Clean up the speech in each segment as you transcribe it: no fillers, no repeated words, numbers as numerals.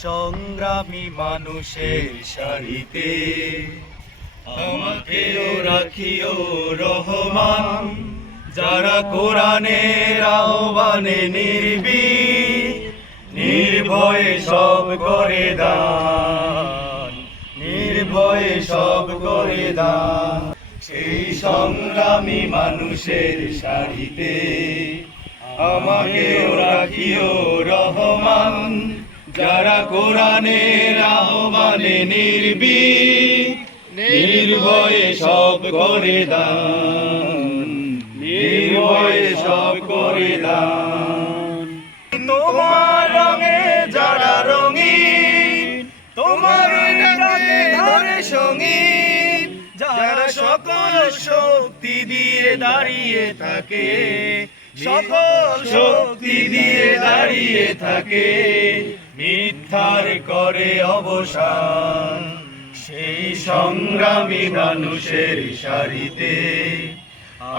সংগ্রামী মানুষের সারিতে আমাকেও রাখিও রহমান, যারা কোরআনের আহ্বানে নির্ভয়ে সব করে দান, নির্ভয়ে সব করে দান। সেই সংগ্রামী মানুষের সারিতে আমাকেও রাখিও রহমান, যারা কোরআনের আহ্বানে নির্ভয়ে সব করে দান, নির্ভয়ে সব করে দান। তোমার রঙে যারা রঙিন, তোমার ডাকে ধরে সঙ্গীত, যারা সকল শক্তি দিয়ে দাঁড়িয়ে থাকে, সকল শক্তি দিয়ে দাঁড়িয়ে থাকে, মিথ্যার করে অবসান। সেই সংগ্রামী মানুষের সারিতে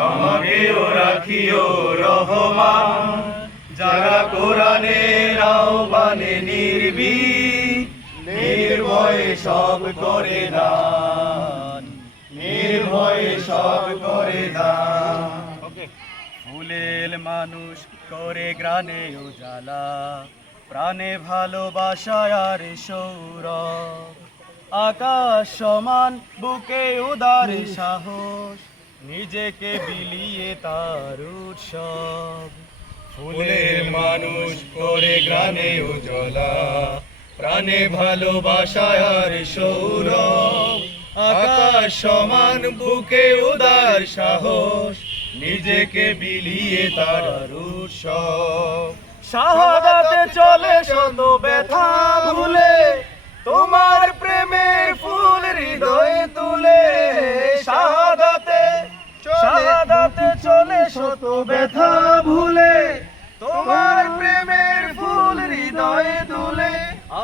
আমাকেও রাখিও রহমান, যারা কোরআনের আহ্বানে নির্ভয়ে সব করে দান, নির্ভয়ে সব করে দান। ফুলের মানুষ করে গ্রানে উজালা, প্রাণে ভালোবাসায় আর সৌরভ, আকাশ সমান বুকে উদার সাহস, নিজেকে বিলিয়ে তার উৎসব। ফুলের মানুষ করে গ্রানে উজালা, প্রাণে ভালোবাসায় আর সৌরভ, আকাশ সমান বুকে উদার সাহস, নিজেকে বিলিয়ে তার উৎসব। শাহাদাতে চলে শত ব্যথা ভুলে, তোমার প্রেমের ফুল হৃদয়ে তুলে। শাহাদাতে চলে শত ব্যথা ভুলে, তোমার প্রেমের ফুল হৃদয়ে তুলে।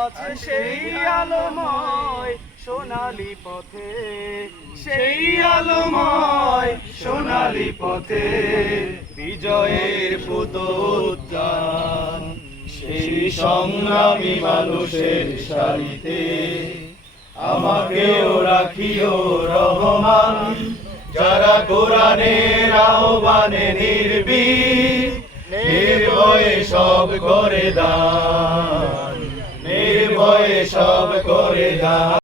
আছে সেই আলোময় সোনালী পথে, সেই আলোময় সোনালী পথে, বিজয়ের পুতোদ্যান। সেই সংগ্রামী মানুষের সারিতে আমাকেও রাখিও রহমান, যারা কোরআনের আহ্বানে নির্ভয়ে সব করে দান, নির্ভয়ে সব করে দান।